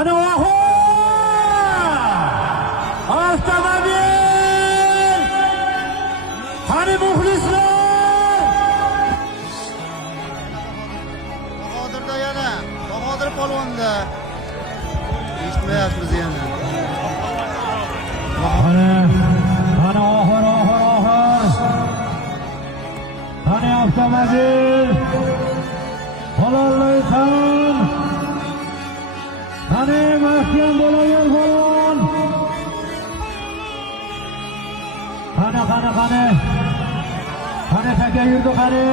Qani avtomobil! Qani muxlislar! Bahodirda yana, Bahodir polvonda. Eshitmayapsiz yana. Qani oxir. Qani avtomobil! Halollaysan! Qani mahkam bo'laver polvon! Qani taka yurdi qani.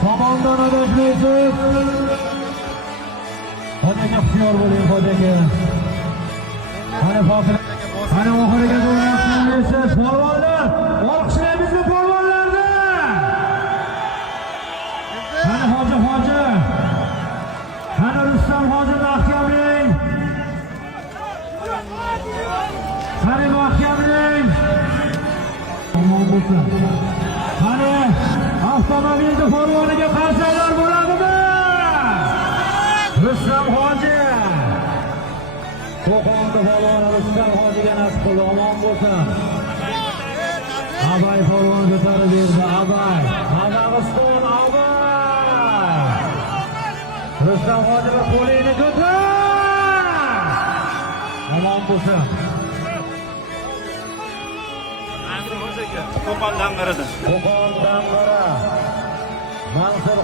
Somondan adashmaysiz. Xo'jaka hushyor bo'ling xo'jaka. Qani Fokir. Qani oxiriga bo'lmaysiz polvonlar. Olqishlaymiz polvonlarni. Qani hoji. Qani Rustam hoji mahkamlang. Qani mahkamlang. Qani avtomobilni polvoniga qarsaklar bo'ladimi? Rustam hoji. Qo'qonda polvoni Rustam hojiga nasib qildi, omon bo'lsin. Abay polvon ko'tarib berdi, Abay. Qozog'iston Abay. Rustam hoji bir qo'lingni ko'tar. Omon bo'lsin. Qo'qon Dang'arada. Mansur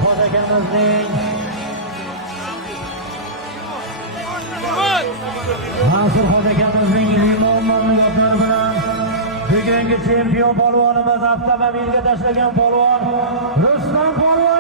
hojakamizning limon mamlakatlari bilan bugungi chempion polvonimiz avtomobilga tashlagan polvon Rustam polvon.